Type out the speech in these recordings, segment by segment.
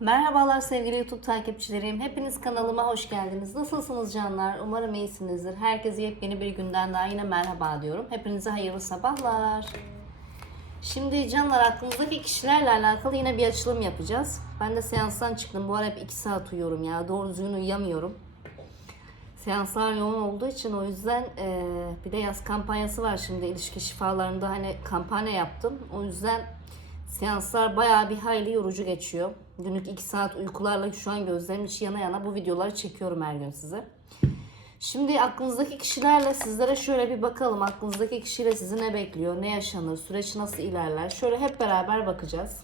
Merhabalar sevgili YouTube takipçilerim. Hepiniz kanalıma hoş geldiniz. Nasılsınız canlar? Umarım iyisinizdir. Herkese yepyeni bir günden daha yine merhaba diyorum. Hepinize hayırlı sabahlar. Şimdi canlar aklınızdaki kişilerle alakalı yine bir açılım yapacağız. Ben de seanstan çıktım. Bu ara hep 2 saat uyuyorum ya. Doğru düzgün uyuyamıyorum. Seanslar yoğun olduğu için o yüzden eee, bir de yaz kampanyası var şimdi ilişki şifalarında hani kampanya yaptım. O yüzden seanslar bayağı bir hayli yorucu geçiyor. Günlük 2 saat uykularla şu an gözlerim içi yana yana bu videoları çekiyorum her gün size. Şimdi aklınızdaki kişilerle sizlere şöyle bir bakalım. Aklınızdaki kişiyle sizi ne bekliyor, ne yaşanır, süreç nasıl ilerler? Şöyle hep beraber bakacağız.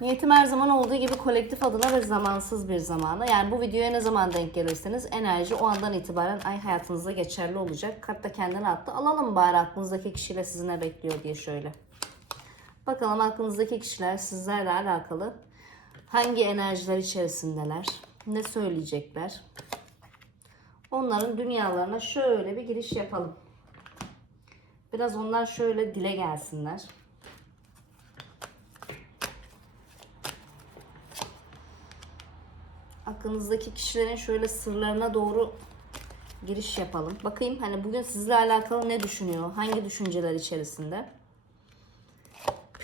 Niyetim her zaman olduğu gibi kolektif adına ve zamansız bir zamana. Yani bu videoya ne zaman denk gelirseniz enerji o andan itibaren ay hayatınızda geçerli olacak. Kart da kendine attı. Alalım bari aklınızdaki kişiyle sizi ne bekliyor diye şöyle. Bakalım aklınızdaki kişiler sizlerle alakalı hangi enerjiler içerisindeler, ne söyleyecekler. Onların dünyalarına şöyle bir giriş yapalım. Biraz onlar şöyle dile gelsinler. aklınızdaki kişilerin şöyle sırlarına doğru giriş yapalım. Bakayım hani bugün sizle alakalı ne düşünüyor? Hangi düşünceler içerisinde?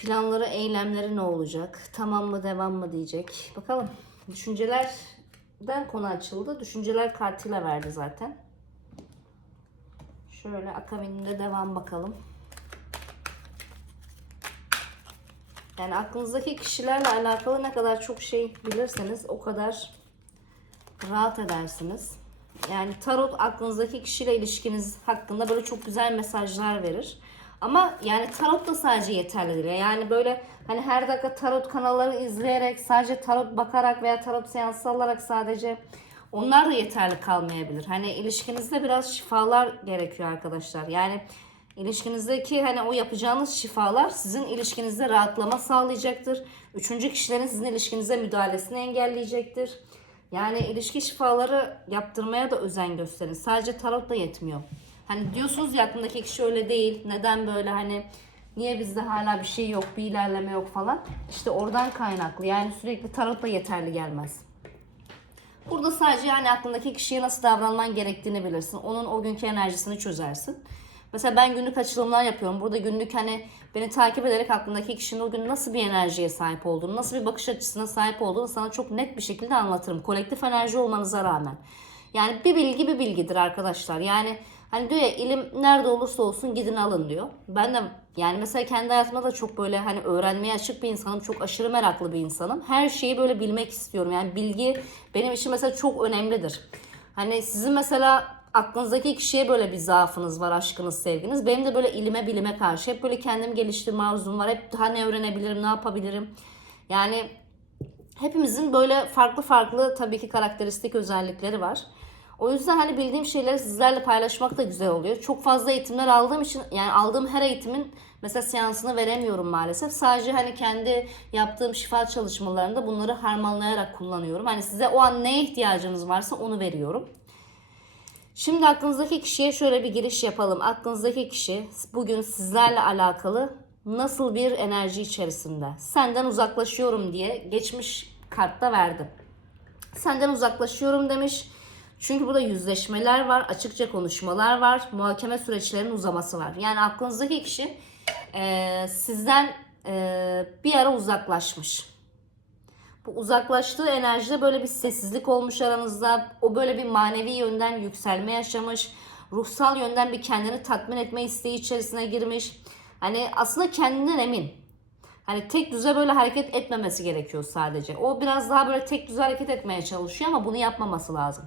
Planları, eylemleri ne olacak? Tamam mı, devam mı diyecek. Bakalım. Düşüncelerden konu açıldı. Düşünceler kartıyla verdi zaten. Şöyle akabinde devam bakalım. Yani aklınızdaki kişilerle alakalı ne kadar çok şey bilirseniz o kadar rahat edersiniz. Yani tarot aklınızdaki kişiyle ilişkiniz hakkında böyle çok güzel mesajlar verir. Ama yani tarot da sadece yeterli değil. Yani böyle hani her dakika tarot kanalları izleyerek, sadece tarot bakarak veya tarot seansı alarak sadece onlar da yeterli kalmayabilir. Hani ilişkinizde biraz şifalar gerekiyor arkadaşlar. Yani ilişkinizdeki hani o yapacağınız şifalar sizin ilişkinizde rahatlama sağlayacaktır. Üçüncü kişilerin sizin ilişkinize müdahalesini engelleyecektir. Yani ilişki şifaları yaptırmaya da özen gösterin. Sadece tarot da yetmiyor. Hani diyorsunuz ya aklındaki kişi öyle değil. Neden böyle hani niye bizde hala bir şey yok, bir ilerleme yok falan. İşte oradan kaynaklı. Yani sürekli tarot da yeterli gelmez. Burada sadece yani aklındaki kişiye nasıl davranman gerektiğini bilirsin. Onun o günkü enerjisini çözersin. Mesela ben günlük açılımlar yapıyorum. Burada günlük hani beni takip ederek aklındaki kişinin o gün nasıl bir enerjiye sahip olduğunu, nasıl bir bakış açısına sahip olduğunu sana çok net bir şekilde anlatırım. Kolektif enerji olmanıza rağmen. Yani bir bilgi bir bilgidir arkadaşlar. Yani hani diyor ya ilim nerede olursa olsun gidin alın diyor. Ben de yani mesela kendi hayatımda da çok böyle hani öğrenmeye açık bir insanım. Çok aşırı meraklı bir insanım. Her şeyi böyle bilmek istiyorum. Yani bilgi benim için mesela çok önemlidir. Hani sizin mesela aklınızdaki kişiye böyle bir zaafınız var, aşkınız, sevginiz. Benim de böyle ilime bilime karşı hep böyle kendim geliştirme arzum var. Hep daha ne öğrenebilirim, ne yapabilirim. Yani hepimizin böyle farklı farklı tabii ki karakteristik özellikleri var. O yüzden hani bildiğim şeyleri sizlerle paylaşmak da güzel oluyor. Çok fazla eğitimler aldığım için yani aldığım her eğitimin mesela seansını veremiyorum maalesef. Sadece hani kendi yaptığım şifa çalışmalarında bunları harmanlayarak kullanıyorum. Hani size o an neye ihtiyacınız varsa onu veriyorum. Şimdi aklınızdaki kişiye şöyle bir giriş yapalım. Aklınızdaki kişi bugün sizlerle alakalı nasıl bir enerji içerisinde? Senden uzaklaşıyorum diye geçmiş kartta verdi. Senden uzaklaşıyorum demiş. Çünkü burada yüzleşmeler var, açıkça konuşmalar var, muhakeme süreçlerinin uzaması var. Yani aklınızdaki kişi e, sizden e, bir ara uzaklaşmış. Bu uzaklaştığı enerjide böyle bir sessizlik olmuş aranızda. O böyle bir manevi yönden yükselme yaşamış. Ruhsal yönden bir kendini tatmin etme isteği içerisine girmiş. Hani aslında kendinden emin. Hani tek düze böyle hareket etmemesi gerekiyor sadece. O biraz daha böyle tek düze hareket etmeye çalışıyor ama bunu yapmaması lazım.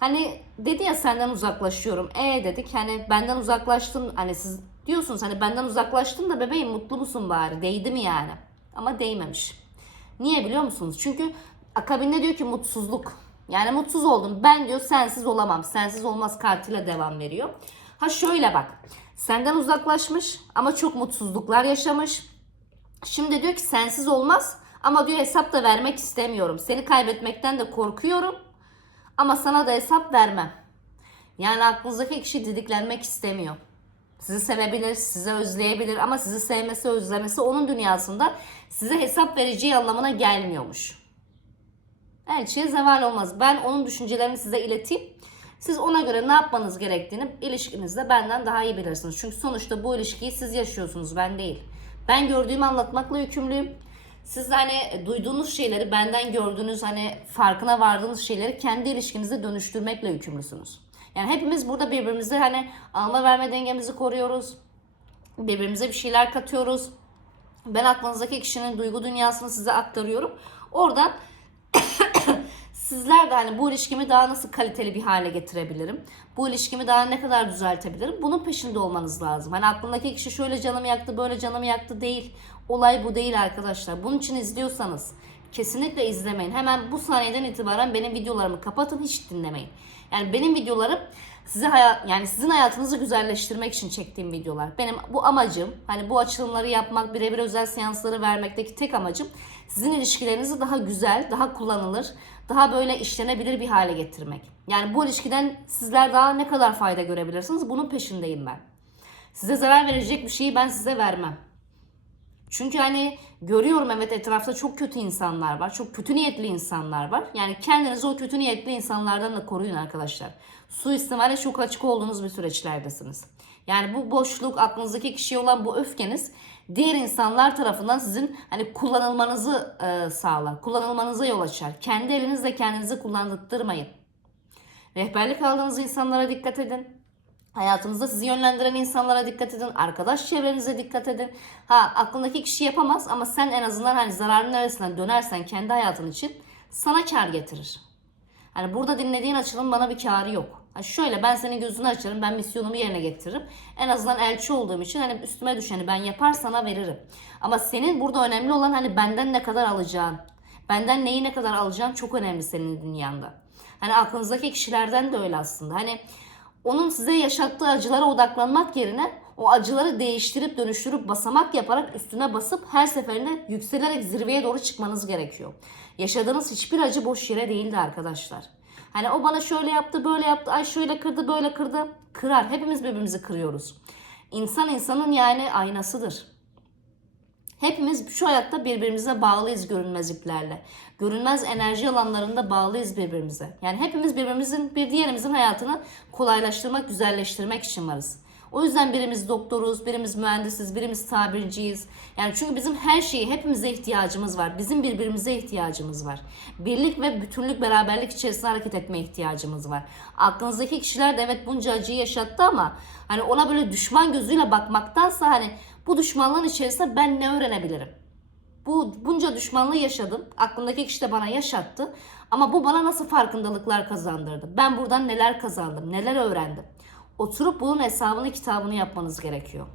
Hani dedi ya senden uzaklaşıyorum. E dedik hani benden uzaklaştın hani siz diyorsunuz hani benden uzaklaştın da bebeğim mutlu musun bari değdi mi yani? Ama değmemiş. Niye biliyor musunuz? Çünkü akabinde diyor ki mutsuzluk. Yani mutsuz oldum. Ben diyor sensiz olamam. Sensiz olmaz kartıyla devam veriyor. Ha şöyle bak. Senden uzaklaşmış ama çok mutsuzluklar yaşamış. Şimdi diyor ki sensiz olmaz ama diyor hesap da vermek istemiyorum. Seni kaybetmekten de korkuyorum ama sana da hesap vermem. Yani aklınızdaki kişi didiklenmek istemiyor. Sizi sevebilir, sizi özleyebilir ama sizi sevmesi, özlemesi onun dünyasında size hesap vereceği anlamına gelmiyormuş. Elçiye zeval olmaz. Ben onun düşüncelerini size ileteyim. Siz ona göre ne yapmanız gerektiğini ilişkinizde benden daha iyi bilirsiniz. Çünkü sonuçta bu ilişkiyi siz yaşıyorsunuz, ben değil. Ben gördüğümü anlatmakla yükümlüyüm. Siz hani duyduğunuz şeyleri, benden gördüğünüz hani farkına vardığınız şeyleri kendi ilişkinize dönüştürmekle yükümlüsünüz. Yani hepimiz burada birbirimize hani alma verme dengemizi koruyoruz. Birbirimize bir şeyler katıyoruz. Ben aklınızdaki kişinin duygu dünyasını size aktarıyorum. Oradan sizler de hani bu ilişkimi daha nasıl kaliteli bir hale getirebilirim? Bu ilişkimi daha ne kadar düzeltebilirim? Bunun peşinde olmanız lazım. Hani aklındaki kişi şöyle canımı yaktı, böyle canımı yaktı değil. Olay bu değil arkadaşlar. Bunun için izliyorsanız kesinlikle izlemeyin. Hemen bu saniyeden itibaren benim videolarımı kapatın, hiç dinlemeyin. Yani benim videolarım size hayat yani sizin hayatınızı güzelleştirmek için çektiğim videolar. Benim bu amacım hani bu açılımları yapmak, birebir özel seansları vermekteki tek amacım sizin ilişkilerinizi daha güzel, daha kullanılır, daha böyle işlenebilir bir hale getirmek. Yani bu ilişkiden sizler daha ne kadar fayda görebilirsiniz bunun peşindeyim ben. Size zarar verecek bir şeyi ben size vermem. Çünkü hani görüyorum evet etrafta çok kötü insanlar var. Çok kötü niyetli insanlar var. Yani kendinizi o kötü niyetli insanlardan da koruyun arkadaşlar. Suistimale çok açık olduğunuz bir süreçlerdesiniz. Yani bu boşluk, aklınızdaki kişiye olan bu öfkeniz diğer insanlar tarafından sizin hani kullanılmanızı e, sağlar. Kullanılmanıza yol açar. Kendi elinizle kendinizi kullandırtmayın. Rehberlik aldığınız insanlara dikkat edin. Hayatınızda sizi yönlendiren insanlara dikkat edin. Arkadaş çevrenize dikkat edin. Ha aklındaki kişi yapamaz ama sen en azından hani zararın neresinden dönersen kendi hayatın için sana kar getirir. Hani burada dinlediğin açılım bana bir karı yok. Hani şöyle ben senin gözünü açarım, ben misyonumu yerine getiririm. En azından elçi olduğum için hani üstüme düşeni ben yapar sana veririm. Ama senin burada önemli olan hani benden ne kadar alacağın. Benden neyi ne kadar alacağın çok önemli senin dünyanda. Hani aklınızdaki kişilerden de öyle aslında. Hani onun size yaşattığı acılara odaklanmak yerine o acıları değiştirip dönüştürüp basamak yaparak üstüne basıp her seferinde yükselerek zirveye doğru çıkmanız gerekiyor. Yaşadığınız hiçbir acı boş yere değildi arkadaşlar. Hani o bana şöyle yaptı, böyle yaptı, ay şöyle kırdı, böyle kırdı. Kırar. Hepimiz birbirimizi kırıyoruz. İnsan insanın yani aynasıdır. Hepimiz şu hayatta birbirimize bağlıyız görünmez iplerle. Görünmez enerji alanlarında bağlıyız birbirimize. Yani hepimiz birbirimizin bir diğerimizin hayatını kolaylaştırmak, güzelleştirmek için varız. O yüzden birimiz doktoruz, birimiz mühendisiz, birimiz tabirciyiz. Yani çünkü bizim her şeyi hepimize ihtiyacımız var. Bizim birbirimize ihtiyacımız var. Birlik ve bütünlük, beraberlik içerisinde hareket etme ihtiyacımız var. Aklınızdaki kişiler de evet bunca acıyı yaşattı ama hani ona böyle düşman gözüyle bakmaktansa hani bu düşmanlığın içerisinde ben ne öğrenebilirim? Bu bunca düşmanlığı yaşadım. Aklımdaki kişi de bana yaşattı. Ama bu bana nasıl farkındalıklar kazandırdı? Ben buradan neler kazandım? Neler öğrendim? Oturup bunun hesabını kitabını yapmanız gerekiyor.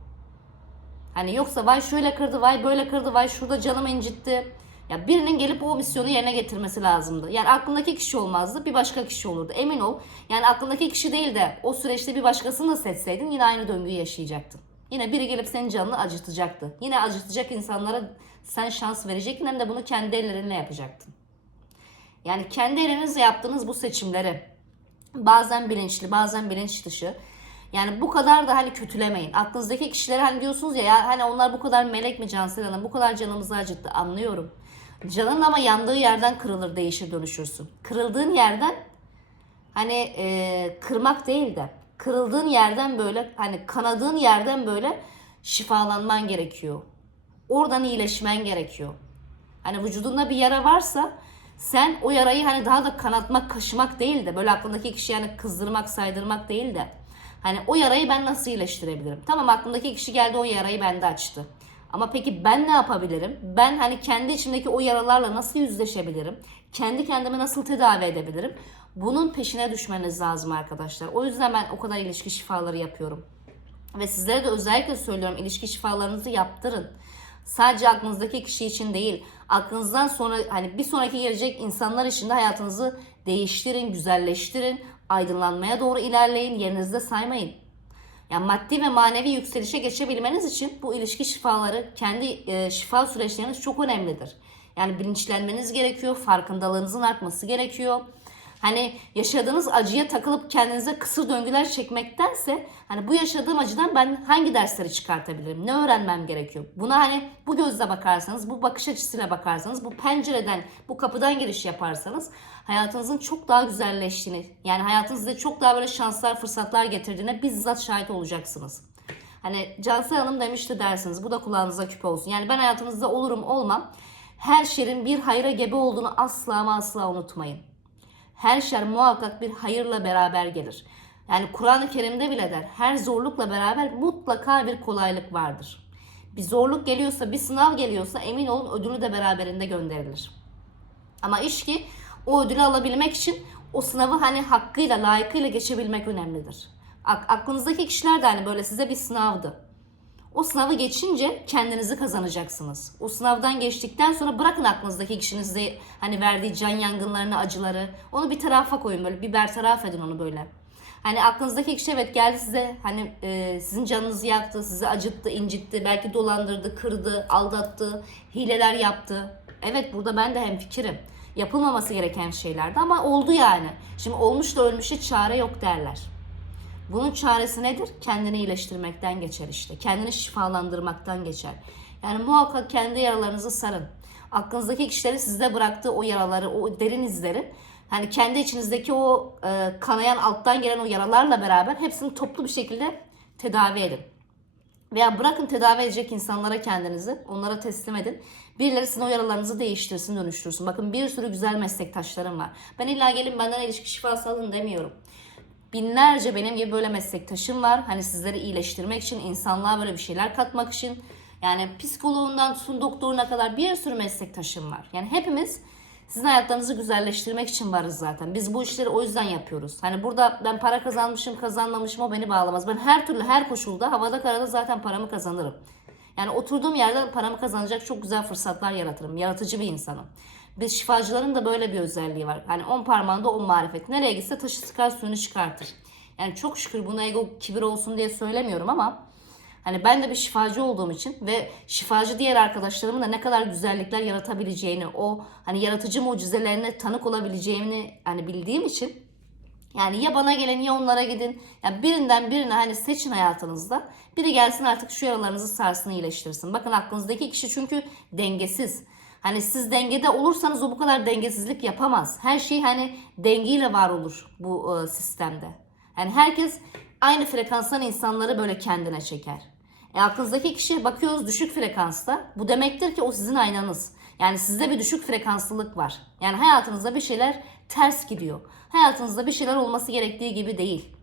Hani yoksa vay şöyle kırdı, vay böyle kırdı, vay şurada canımı incitti. Ya birinin gelip o misyonu yerine getirmesi lazımdı. Yani aklındaki kişi olmazdı, bir başka kişi olurdu. Emin ol. Yani aklındaki kişi değil de o süreçte bir başkasını da seçseydin yine aynı döngüyü yaşayacaktın. Yine biri gelip senin canını acıtacaktı. Yine acıtacak insanlara sen şans verecektin hem de bunu kendi ellerinle yapacaktın. Yani kendi elinizle yaptığınız bu seçimleri bazen bilinçli bazen bilinç dışı yani bu kadar da hani kötülemeyin. Aklınızdaki kişileri hani diyorsunuz ya, ya hani onlar bu kadar melek mi Cansel Hanım bu kadar canımızı acıttı anlıyorum. Canın ama yandığı yerden kırılır değişir dönüşürsün. Kırıldığın yerden hani e, kırmak değil de kırıldığın yerden böyle hani kanadığın yerden böyle şifalanman gerekiyor. Oradan iyileşmen gerekiyor. Hani vücudunda bir yara varsa sen o yarayı hani daha da kanatmak, kaşımak değil de böyle aklındaki kişi yani kızdırmak, saydırmak değil de hani o yarayı ben nasıl iyileştirebilirim? Tamam aklımdaki kişi geldi o yarayı bende açtı. Ama peki ben ne yapabilirim? Ben hani kendi içimdeki o yaralarla nasıl yüzleşebilirim? Kendi kendimi nasıl tedavi edebilirim? Bunun peşine düşmeniz lazım arkadaşlar. O yüzden ben o kadar ilişki şifaları yapıyorum. Ve sizlere de özellikle söylüyorum ilişki şifalarınızı yaptırın. Sadece aklınızdaki kişi için değil, aklınızdan sonra hani bir sonraki gelecek insanlar için de hayatınızı değiştirin, güzelleştirin, aydınlanmaya doğru ilerleyin, yerinizde saymayın. Yani maddi ve manevi yükselişe geçebilmeniz için bu ilişki şifaları, kendi e, şifa süreçleriniz çok önemlidir. Yani bilinçlenmeniz gerekiyor, farkındalığınızın artması gerekiyor. Hani yaşadığınız acıya takılıp kendinize kısır döngüler çekmektense hani bu yaşadığım acıdan ben hangi dersleri çıkartabilirim? Ne öğrenmem gerekiyor? Buna hani bu gözle bakarsanız, bu bakış açısıyla bakarsanız, bu pencereden, bu kapıdan giriş yaparsanız hayatınızın çok daha güzelleştiğini, yani hayatınızda çok daha böyle şanslar, fırsatlar getirdiğine bizzat şahit olacaksınız. Hani Cansel Hanım demişti dersiniz. Bu da kulağınıza küpe olsun. Yani ben hayatınızda olurum olmam. Her şerin bir hayra gebe olduğunu asla ama asla unutmayın. Her şer muhakkak bir hayırla beraber gelir. Yani Kur'an-ı Kerim'de bile der. Her zorlukla beraber mutlaka bir kolaylık vardır. Bir zorluk geliyorsa, bir sınav geliyorsa emin olun ödülü de beraberinde gönderilir. Ama iş ki o ödülü alabilmek için o sınavı hani hakkıyla, layıkıyla geçebilmek önemlidir. Ak- aklınızdaki kişiler de hani böyle size bir sınavdı. O sınavı geçince kendinizi kazanacaksınız. O sınavdan geçtikten sonra bırakın aklınızdaki kişinin size hani verdiği can yangınlarını, acıları. Onu bir tarafa koyun böyle bir bertaraf edin onu böyle. Hani aklınızdaki kişi evet geldi size hani e, sizin canınızı yaktı, sizi acıttı, incitti, belki dolandırdı, kırdı, aldattı, hileler yaptı. Evet burada ben de hemfikirim. Yapılmaması gereken şeylerdi ama oldu yani. Şimdi olmuş da ölmüşe çare yok derler. Bunun çaresi nedir? Kendini iyileştirmekten geçer işte. Kendini şifalandırmaktan geçer. Yani muhakkak kendi yaralarınızı sarın. Aklınızdaki kişilerin sizde bıraktığı o yaraları, o derin izleri hani kendi içinizdeki o e, kanayan alttan gelen o yaralarla beraber hepsini toplu bir şekilde tedavi edin. Veya bırakın tedavi edecek insanlara kendinizi, onlara teslim edin. Birileri sizin o yaralarınızı değiştirsin, dönüştürsün. Bakın bir sürü güzel meslektaşlarım var. Ben illa gelin benden ilişki şifası alın demiyorum. Binlerce benim gibi böyle meslektaşım var. Hani sizleri iyileştirmek için, insanlığa böyle bir şeyler katmak için. Yani psikoloğundan tutun doktoruna kadar bir sürü meslektaşım var. Yani hepimiz sizin hayatlarınızı güzelleştirmek için varız zaten. Biz bu işleri o yüzden yapıyoruz. Hani burada ben para kazanmışım, kazanmamışım o beni bağlamaz. Ben her türlü, her koşulda, havada karada zaten paramı kazanırım. Yani oturduğum yerde paramı kazanacak çok güzel fırsatlar yaratırım. Yaratıcı bir insanım. Biz şifacıların da böyle bir özelliği var. Hani on parmağında on marifet. Nereye gitse taşı sıkar suyunu çıkartır. Yani çok şükür buna ego kibir olsun diye söylemiyorum ama hani ben de bir şifacı olduğum için ve şifacı diğer arkadaşlarımın da ne kadar güzellikler yaratabileceğini, o hani yaratıcı mucizelerine tanık olabileceğini hani bildiğim için yani ya bana gelin ya onlara gidin. Yani birinden birine hani seçin hayatınızda. Biri gelsin artık şu yaralarınızı sarsın iyileştirsin. Bakın aklınızdaki kişi çünkü dengesiz. Hani siz dengede olursanız o bu kadar dengesizlik yapamaz. Her şey hani dengeyle var olur bu e, sistemde. Yani herkes aynı frekanstan insanları böyle kendine çeker. E aklınızdaki kişi bakıyoruz düşük frekansta. Bu demektir ki o sizin aynanız. Yani sizde bir düşük frekanslılık var. Yani hayatınızda bir şeyler ters gidiyor. Hayatınızda bir şeyler olması gerektiği gibi değil.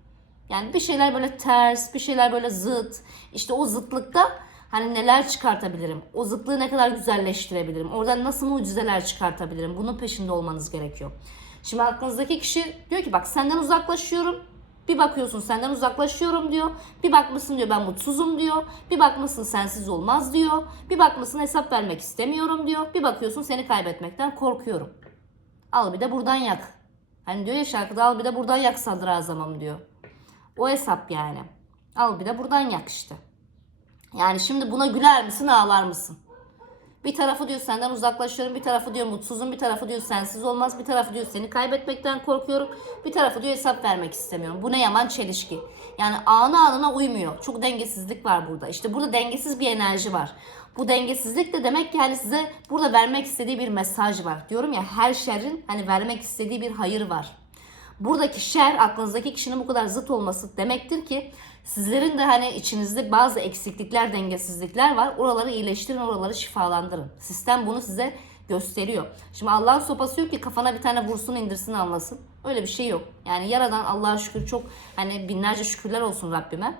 Yani bir şeyler böyle ters, bir şeyler böyle zıt. İşte o zıtlıkta hani neler çıkartabilirim? O zıtlığı ne kadar güzelleştirebilirim? Oradan nasıl mucizeler çıkartabilirim? Bunun peşinde olmanız gerekiyor. Şimdi aklınızdaki kişi diyor ki bak senden uzaklaşıyorum. Bir bakıyorsun senden uzaklaşıyorum diyor. Bir bakmışsın diyor ben mutsuzum diyor. Bir bakmışsın sensiz olmaz diyor. Bir bakmışsın hesap vermek istemiyorum diyor. Bir bakıyorsun seni kaybetmekten korkuyorum. Al bir de buradan yak. Hani diyor ya şarkıda al bir de buradan yak sadrazamım diyor. O hesap yani. Al bir de buradan yak işte. Yani şimdi buna güler misin ağlar mısın? Bir tarafı diyor senden uzaklaşıyorum, bir tarafı diyor mutsuzum, bir tarafı diyor sensiz olmaz, bir tarafı diyor seni kaybetmekten korkuyorum, bir tarafı diyor hesap vermek istemiyorum. Bu ne yaman çelişki. Yani anı anına uymuyor. Çok dengesizlik var burada. İşte burada dengesiz bir enerji var. Bu dengesizlik de demek ki hani size burada vermek istediği bir mesaj var. Diyorum ya her şerrin hani vermek istediği bir hayır var. Buradaki şer aklınızdaki kişinin bu kadar zıt olması demektir ki sizlerin de hani içinizde bazı eksiklikler, dengesizlikler var. Oraları iyileştirin, oraları şifalandırın. Sistem bunu size gösteriyor. Şimdi Allah'ın sopası yok ki kafana bir tane vursun indirsin anlasın. Öyle bir şey yok. Yani yaradan Allah'a şükür çok hani binlerce şükürler olsun Rabbime.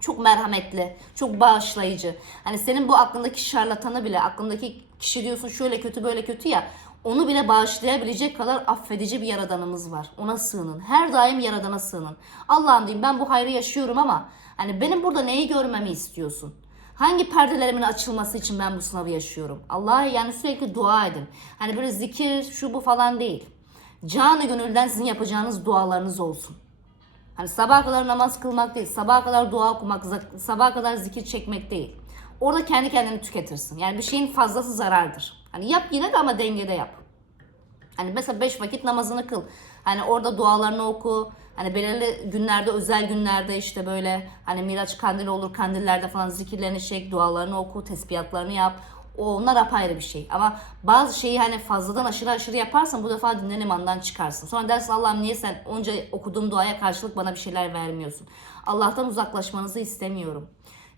Çok merhametli, çok bağışlayıcı. Hani senin bu aklındaki şarlatanı bile, aklındaki kişi diyorsun şöyle kötü böyle kötü ya onu bile bağışlayabilecek kadar affedici bir yaradanımız var. Ona sığının. Her daim yaradana sığının. Allah'ım diyeyim ben bu hayrı yaşıyorum ama hani benim burada neyi görmemi istiyorsun? Hangi perdelerimin açılması için ben bu sınavı yaşıyorum? Allah'a yani sürekli dua edin. Hani böyle zikir şu bu falan değil. Canı gönülden sizin yapacağınız dualarınız olsun. Hani sabaha kadar namaz kılmak değil, sabaha kadar dua okumak, sabaha kadar zikir çekmek değil. Orada kendi kendini tüketirsin. Yani bir şeyin fazlası zarardır. Hani yap yine de ama dengede yap. Hani mesela beş vakit namazını kıl. Hani orada dualarını oku. Hani belirli günlerde, özel günlerde işte böyle hani Miraç kandili olur, kandillerde falan zikirlerini çek, dualarını oku, tesbihatlarını yap. O onlar apayrı bir şey. Ama bazı şeyi hani fazladan aşırı aşırı yaparsan bu defa dinden imandan çıkarsın. Sonra dersin Allah'ım niye sen onca okuduğum duaya karşılık bana bir şeyler vermiyorsun. Allah'tan uzaklaşmanızı istemiyorum.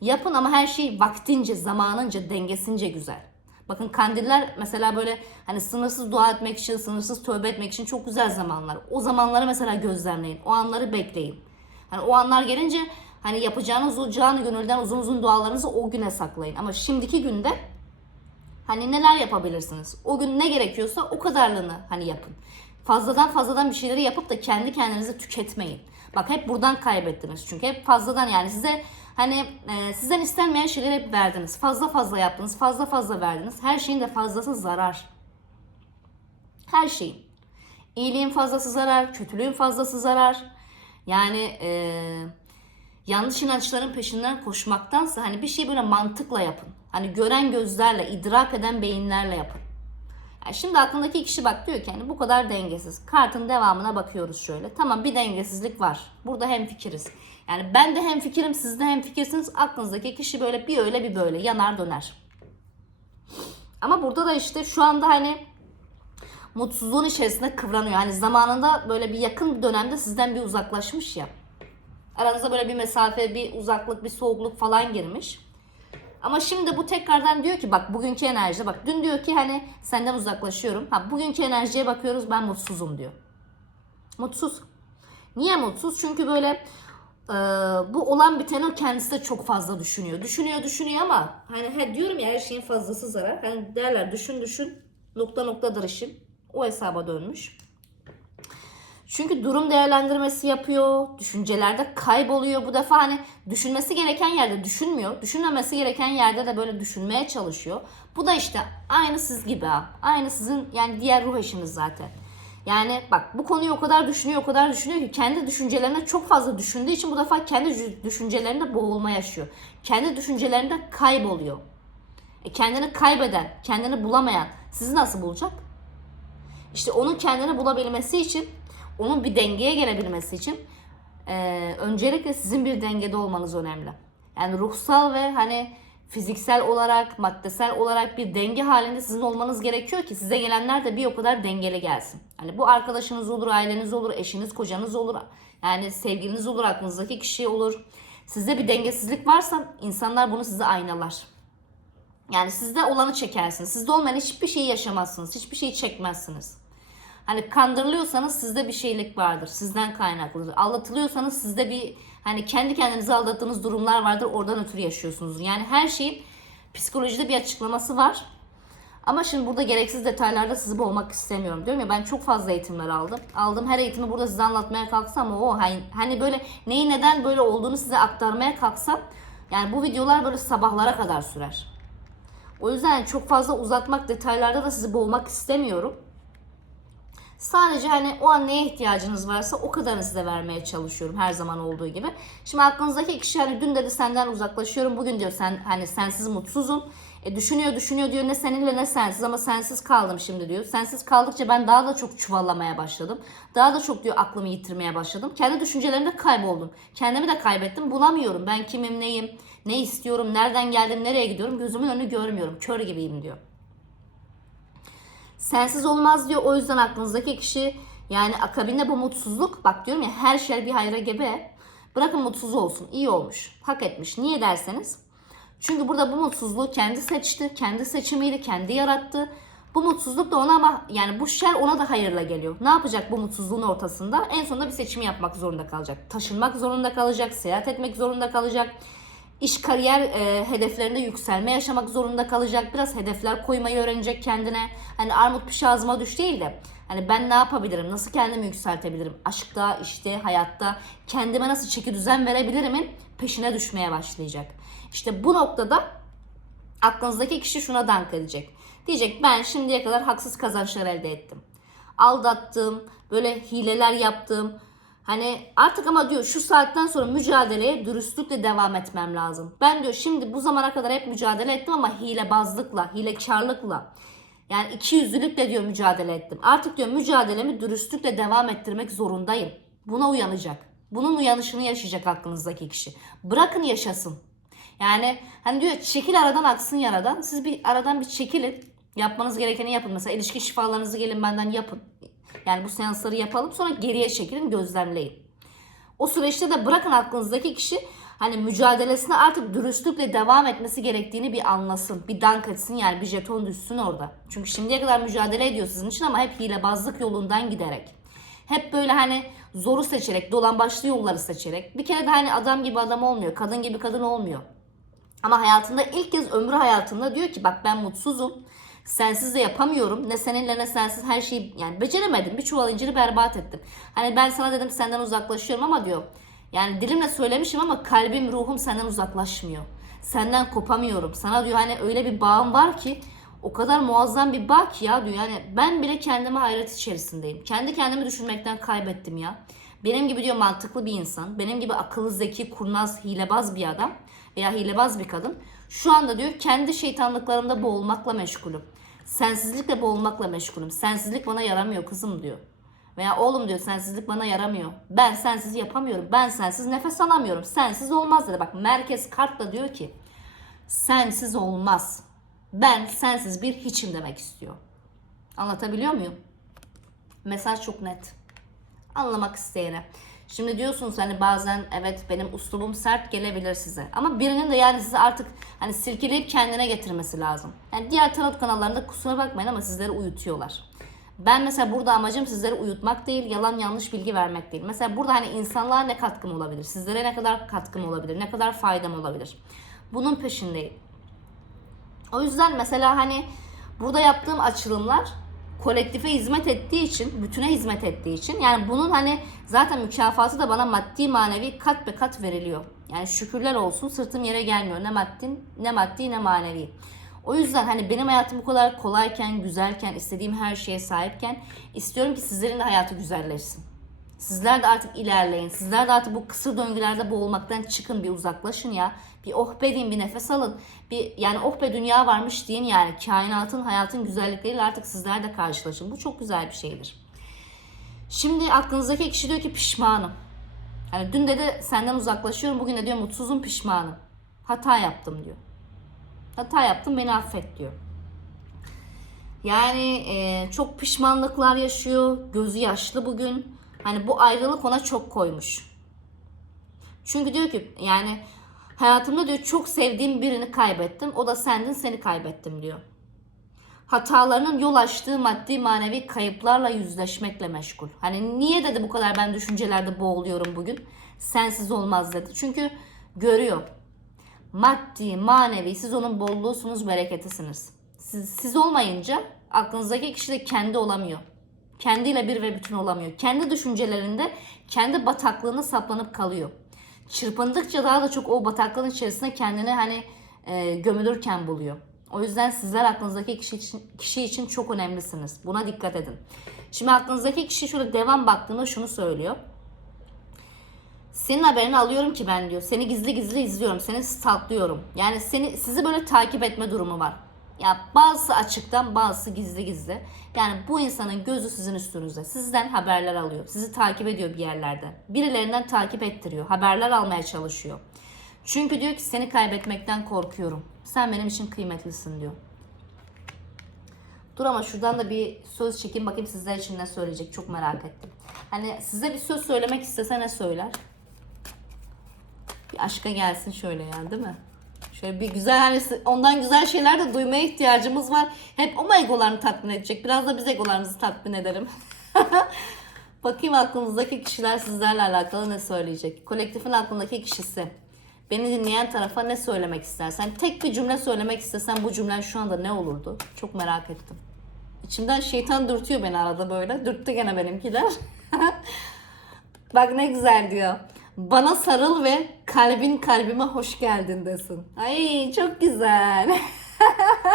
Yapın ama her şey vaktince, zamanınca, dengesince güzel. Bakın kandiller mesela böyle hani sınırsız dua etmek için, sınırsız tövbe etmek için çok güzel zamanlar. O zamanları mesela gözlemleyin. O anları bekleyin. Hani o anlar gelince hani yapacağınız o canı gönülden uzun uzun dualarınızı o güne saklayın. Ama şimdiki günde Hani neler yapabilirsiniz? O gün ne gerekiyorsa o kadarlığını hani yapın. Fazladan fazladan bir şeyleri yapıp da kendi kendinizi tüketmeyin. Bak hep buradan kaybettiniz çünkü hep fazladan yani size hani e, sizden istenmeyen şeyleri hep verdiniz. Fazla fazla yaptınız, fazla fazla verdiniz. Her şeyin de fazlası zarar. Her şeyin. İyiliğin fazlası zarar, kötülüğün fazlası zarar. Yani e, yanlış inançların peşinden koşmaktansa hani bir şey böyle mantıkla yapın. Hani gören gözlerle, idrak eden beyinlerle yapın. Yani şimdi aklındaki kişi bak diyor ki hani bu kadar dengesiz. Kartın devamına bakıyoruz şöyle. Tamam bir dengesizlik var. Burada hem fikiriz. Yani ben de hem fikirim siz de hem fikirsiniz. Aklınızdaki kişi böyle bir öyle bir böyle yanar döner. Ama burada da işte şu anda hani mutsuzluğun içerisinde kıvranıyor. Hani zamanında böyle bir yakın dönemde sizden bir uzaklaşmış ya. Aranızda böyle bir mesafe, bir uzaklık, bir soğukluk falan girmiş. Ama şimdi bu tekrardan diyor ki bak bugünkü enerji bak dün diyor ki hani senden uzaklaşıyorum. Ha bugünkü enerjiye bakıyoruz ben mutsuzum diyor. Mutsuz. Niye mutsuz? Çünkü böyle e, bu olan biteni kendisi de çok fazla düşünüyor. Düşünüyor düşünüyor ama hani he, diyorum ya her şeyin fazlası zarar. Hani derler düşün düşün nokta noktadır işin. O hesaba dönmüş. Çünkü durum değerlendirmesi yapıyor, düşüncelerde kayboluyor. Bu defa hani düşünmesi gereken yerde düşünmüyor, düşünmemesi gereken yerde de böyle düşünmeye çalışıyor. Bu da işte aynı siz gibi ha. Aynı sizin yani diğer ruh eşiniz zaten. Yani bak bu konuyu o kadar düşünüyor, o kadar düşünüyor ki kendi düşüncelerine çok fazla düşündüğü için bu defa kendi düşüncelerinde boğulma yaşıyor. Kendi düşüncelerinde kayboluyor. E kendini kaybeden, kendini bulamayan sizi nasıl bulacak? İşte onun kendini bulabilmesi için onun bir dengeye gelebilmesi için e, öncelikle sizin bir dengede olmanız önemli. Yani ruhsal ve hani fiziksel olarak, maddesel olarak bir denge halinde sizin olmanız gerekiyor ki size gelenler de bir o kadar dengeli gelsin. Hani bu arkadaşınız olur, aileniz olur, eşiniz, kocanız olur, yani sevgiliniz olur, aklınızdaki kişi olur. Sizde bir dengesizlik varsa insanlar bunu size aynalar. Yani sizde olanı çekersiniz. Sizde olmayan hiçbir şeyi yaşamazsınız. Hiçbir şeyi çekmezsiniz. Hani kandırılıyorsanız sizde bir şeylik vardır. Sizden kaynaklıdır. Aldatılıyorsanız sizde bir hani kendi kendinize aldattığınız durumlar vardır. Oradan ötürü yaşıyorsunuz. Yani her şeyin psikolojide bir açıklaması var. Ama şimdi burada gereksiz detaylarda sizi boğmak istemiyorum. Diyorum ya ben çok fazla eğitimler aldım. Aldığım her eğitimi burada size anlatmaya kalksam o hani, hani böyle neyi neden böyle olduğunu size aktarmaya kalksam yani bu videolar böyle sabahlara kadar sürer. O yüzden çok fazla uzatmak detaylarda da sizi boğmak istemiyorum. Sadece hani o an neye ihtiyacınız varsa o kadarını size vermeye çalışıyorum her zaman olduğu gibi. Şimdi aklınızdaki kişi hani dün dedi senden uzaklaşıyorum. Bugün diyor sen hani sensiz mutsuzum. E düşünüyor düşünüyor diyor ne seninle ne sensiz ama sensiz kaldım şimdi diyor. Sensiz kaldıkça ben daha da çok çuvallamaya başladım. Daha da çok diyor aklımı yitirmeye başladım. Kendi düşüncelerimde kayboldum. Kendimi de kaybettim. Bulamıyorum. Ben kimim neyim? Ne istiyorum? Nereden geldim? Nereye gidiyorum? Gözümün önünü görmüyorum. Kör gibiyim diyor. Sensiz olmaz diyor. O yüzden aklınızdaki kişi yani akabinde bu mutsuzluk bak diyorum ya her şey bir hayra gebe. Bırakın mutsuz olsun. iyi olmuş. Hak etmiş. Niye derseniz. Çünkü burada bu mutsuzluğu kendi seçti. Kendi seçimiydi. Kendi yarattı. Bu mutsuzluk da ona ama yani bu şer ona da hayırla geliyor. Ne yapacak bu mutsuzluğun ortasında? En sonunda bir seçim yapmak zorunda kalacak. Taşınmak zorunda kalacak. Seyahat etmek zorunda kalacak iş kariyer e, hedeflerinde yükselme yaşamak zorunda kalacak. Biraz hedefler koymayı öğrenecek kendine. Hani armut piş ağzıma düş değil de hani ben ne yapabilirim? Nasıl kendimi yükseltebilirim? Aşkta, işte, hayatta kendime nasıl çeki düzen verebilirimin peşine düşmeye başlayacak. İşte bu noktada aklınızdaki kişi şuna dank edecek. Diyecek ben şimdiye kadar haksız kazançlar elde ettim. Aldattım, böyle hileler yaptım, Hani artık ama diyor şu saatten sonra mücadeleye dürüstlükle devam etmem lazım. Ben diyor şimdi bu zamana kadar hep mücadele ettim ama hilebazlıkla, hilekarlıkla, Yani iki yüzlülükle diyor mücadele ettim. Artık diyor mücadelemi dürüstlükle devam ettirmek zorundayım. Buna uyanacak. Bunun uyanışını yaşayacak aklınızdaki kişi. Bırakın yaşasın. Yani hani diyor çekil aradan aksın yaradan. Siz bir aradan bir çekilin. Yapmanız gerekeni yapın. Mesela ilişki şifalarınızı gelin benden yapın. Yani bu seansları yapalım sonra geriye çekilin gözlemleyin. O süreçte de bırakın aklınızdaki kişi hani mücadelesine artık dürüstlükle devam etmesi gerektiğini bir anlasın. Bir dank etsin yani bir jeton düşsün orada. Çünkü şimdiye kadar mücadele ediyor sizin için ama hep hilebazlık yolundan giderek. Hep böyle hani zoru seçerek, dolambaçlı yolları seçerek. Bir kere de hani adam gibi adam olmuyor, kadın gibi kadın olmuyor. Ama hayatında ilk kez ömrü hayatında diyor ki bak ben mutsuzum. Sensiz de yapamıyorum. Ne seninle ne sensiz her şeyi yani beceremedim. Bir çuval inciri berbat ettim. Hani ben sana dedim senden uzaklaşıyorum ama diyor. Yani dilimle söylemişim ama kalbim ruhum senden uzaklaşmıyor. Senden kopamıyorum. Sana diyor hani öyle bir bağım var ki o kadar muazzam bir bağ ki ya diyor. Yani ben bile kendime hayret içerisindeyim. Kendi kendimi düşünmekten kaybettim ya. Benim gibi diyor mantıklı bir insan. Benim gibi akıllı, zeki, kurnaz, hilebaz bir adam veya hilebaz bir kadın. Şu anda diyor kendi şeytanlıklarımda boğulmakla meşgulüm. Sensizlikle boğulmakla meşgulüm. Sensizlik bana yaramıyor kızım diyor. Veya oğlum diyor sensizlik bana yaramıyor. Ben sensiz yapamıyorum. Ben sensiz nefes alamıyorum. Sensiz olmaz dedi. Bak merkez kart da diyor ki sensiz olmaz. Ben sensiz bir hiçim demek istiyor. Anlatabiliyor muyum? Mesaj çok net. Anlamak isteyene. Şimdi diyorsunuz hani bazen evet benim uslubum sert gelebilir size. Ama birinin de yani sizi artık hani silkeleyip kendine getirmesi lazım. Yani diğer tarot kanallarında kusura bakmayın ama sizleri uyutuyorlar. Ben mesela burada amacım sizleri uyutmak değil, yalan yanlış bilgi vermek değil. Mesela burada hani insanlığa ne katkım olabilir? Sizlere ne kadar katkım olabilir? Ne kadar faydam olabilir? Bunun peşindeyim. O yüzden mesela hani burada yaptığım açılımlar kolektife hizmet ettiği için, bütüne hizmet ettiği için yani bunun hani zaten mükafatı da bana maddi manevi kat be kat veriliyor. Yani şükürler olsun sırtım yere gelmiyor. Ne maddi ne maddi ne manevi. O yüzden hani benim hayatım bu kadar kolayken, güzelken, istediğim her şeye sahipken istiyorum ki sizlerin de hayatı güzelleşsin. Sizler de artık ilerleyin. Sizler de artık bu kısır döngülerde boğulmaktan çıkın bir uzaklaşın ya. Bir oh be deyin bir nefes alın. Bir yani oh be dünya varmış deyin yani. Kainatın hayatın güzellikleriyle artık sizler de karşılaşın. Bu çok güzel bir şeydir. Şimdi aklınızdaki kişi diyor ki pişmanım. Yani dün dedi senden uzaklaşıyorum. Bugün de diyor mutsuzum pişmanım. Hata yaptım diyor. Hata yaptım beni affet diyor. Yani e, çok pişmanlıklar yaşıyor. Gözü yaşlı bugün. Hani bu ayrılık ona çok koymuş. Çünkü diyor ki yani hayatımda diyor çok sevdiğim birini kaybettim. O da sendin seni kaybettim diyor. Hatalarının yol açtığı maddi manevi kayıplarla yüzleşmekle meşgul. Hani niye dedi bu kadar ben düşüncelerde boğuluyorum bugün? Sensiz olmaz dedi. Çünkü görüyor. Maddi, manevi siz onun bolluğusunuz, bereketisiniz. Siz, siz olmayınca aklınızdaki kişi de kendi olamıyor. Kendiyle bir ve bütün olamıyor. Kendi düşüncelerinde kendi bataklığına saplanıp kalıyor. Çırpındıkça daha da çok o bataklığın içerisinde kendini hani e, gömülürken buluyor. O yüzden sizler aklınızdaki kişi için, kişi için çok önemlisiniz. Buna dikkat edin. Şimdi aklınızdaki kişi şöyle devam baktığında şunu söylüyor. Senin haberini alıyorum ki ben diyor. Seni gizli gizli izliyorum. Seni stalklıyorum. Yani seni sizi böyle takip etme durumu var. Ya bazısı açıktan bazısı gizli gizli. Yani bu insanın gözü sizin üstünüzde. Sizden haberler alıyor. Sizi takip ediyor bir yerlerden. Birilerinden takip ettiriyor. Haberler almaya çalışıyor. Çünkü diyor ki seni kaybetmekten korkuyorum. Sen benim için kıymetlisin diyor. Dur ama şuradan da bir söz çekeyim bakayım sizler için ne söyleyecek. Çok merak ettim. Hani size bir söz söylemek istese ne söyler? Bir aşka gelsin şöyle yani değil mi? Şöyle bir güzel hani ondan güzel şeyler de duymaya ihtiyacımız var. Hep o mu egolarını tatmin edecek? Biraz da biz egolarımızı tatmin edelim. Bakayım aklınızdaki kişiler sizlerle alakalı ne söyleyecek? Kolektifin aklındaki kişisi. Beni dinleyen tarafa ne söylemek istersen. Tek bir cümle söylemek istesen bu cümlen şu anda ne olurdu? Çok merak ettim. İçimden şeytan dürtüyor beni arada böyle. Dürttü gene benimkiler. Bak ne güzel diyor. Bana sarıl ve kalbin kalbime hoş geldin desin. Ay çok güzel.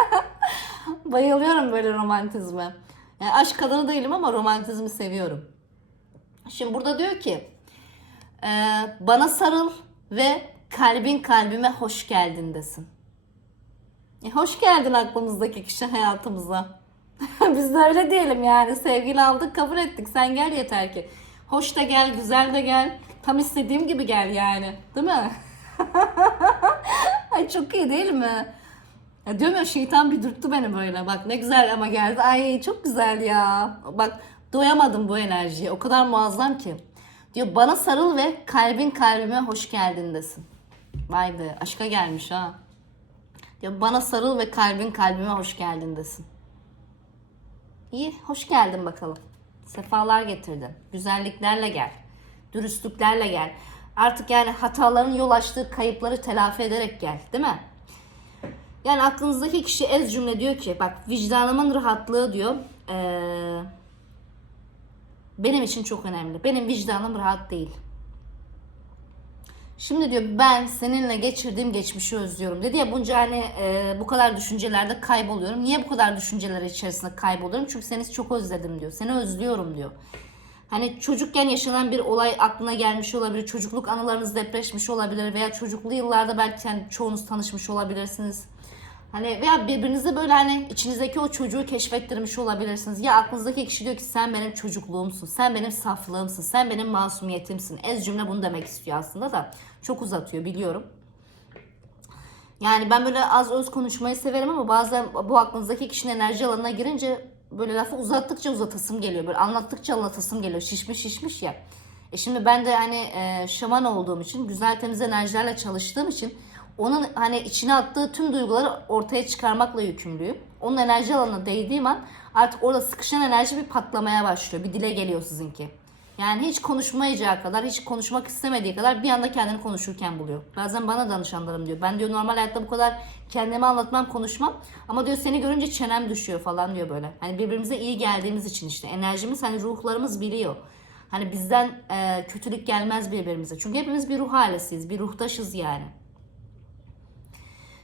Bayılıyorum böyle romantizme. Yani aşk kadını değilim ama romantizmi seviyorum. Şimdi burada diyor ki e, bana sarıl ve kalbin kalbime hoş geldin desin. E, hoş geldin aklımızdaki kişi hayatımıza. Biz de öyle diyelim yani. Sevgili aldık kabul ettik. Sen gel yeter ki. Hoş da gel, güzel de gel. Tam istediğim gibi gel yani. Değil mi? Ay çok iyi değil mi? Ya diyorum ya şeytan bir dürttü beni böyle. Bak ne güzel ama geldi. Ay çok güzel ya. Bak doyamadım bu enerjiye. O kadar muazzam ki. Diyor bana sarıl ve kalbin kalbime hoş geldin desin. Vay be aşka gelmiş ha. Diyor bana sarıl ve kalbin kalbime hoş geldin desin. İyi hoş geldin bakalım. Sefalar getirdin. Güzelliklerle gel. Dürüstlüklerle gel. Artık yani hataların yol açtığı kayıpları telafi ederek gel değil mi? Yani aklınızdaki kişi ez cümle diyor ki bak vicdanımın rahatlığı diyor eee, benim için çok önemli. Benim vicdanım rahat değil. Şimdi diyor ben seninle geçirdiğim geçmişi özlüyorum. Dedi ya bunca hani e, bu kadar düşüncelerde kayboluyorum. Niye bu kadar düşünceler içerisinde kayboluyorum? Çünkü seni çok özledim diyor. Seni özlüyorum diyor. Hani çocukken yaşanan bir olay aklına gelmiş olabilir. Çocukluk anılarınız depreşmiş olabilir. Veya çocuklu yıllarda belki hani çoğunuz tanışmış olabilirsiniz. Hani veya birbirinize böyle hani içinizdeki o çocuğu keşfettirmiş olabilirsiniz. Ya aklınızdaki kişi diyor ki sen benim çocukluğumsun, sen benim saflığımsın, sen benim masumiyetimsin. Ez cümle bunu demek istiyor aslında da çok uzatıyor biliyorum. Yani ben böyle az öz konuşmayı severim ama bazen bu aklınızdaki kişinin enerji alanına girince böyle lafı uzattıkça uzatasım geliyor. Böyle anlattıkça anlatasım geliyor. Şişmiş şişmiş ya. E şimdi ben de hani e, şaman olduğum için, güzel temiz enerjilerle çalıştığım için onun hani içine attığı tüm duyguları ortaya çıkarmakla yükümlüyüm. Onun enerji alanına değdiğim an artık orada sıkışan enerji bir patlamaya başlıyor. Bir dile geliyor sizinki. Yani hiç konuşmayacağı kadar, hiç konuşmak istemediği kadar bir anda kendini konuşurken buluyor. Bazen bana danışanlarım diyor. Ben diyor normal hayatta bu kadar kendimi anlatmam, konuşmam. Ama diyor seni görünce çenem düşüyor falan diyor böyle. Hani birbirimize iyi geldiğimiz için işte. Enerjimiz hani ruhlarımız biliyor. Hani bizden e, kötülük gelmez birbirimize. Çünkü hepimiz bir ruh ailesiyiz. Bir ruhtaşız yani.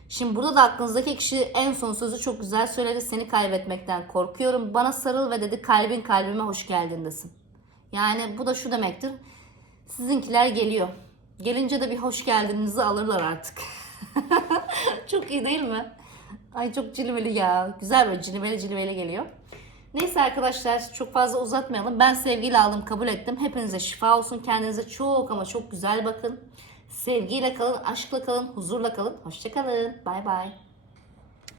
Şimdi burada da aklınızdaki kişi en son sözü çok güzel söyledi. Seni kaybetmekten korkuyorum. Bana sarıl ve dedi kalbin kalbime hoş geldin desin. Yani bu da şu demektir. Sizinkiler geliyor. Gelince de bir hoş geldinizi alırlar artık. çok iyi değil mi? Ay çok cilveli ya. Güzel böyle cilveli cilveli geliyor. Neyse arkadaşlar çok fazla uzatmayalım. Ben sevgiyle aldım kabul ettim. Hepinize şifa olsun. Kendinize çok ama çok güzel bakın. Sevgiyle kalın, aşkla kalın, huzurla kalın. Hoşçakalın. Bay bay.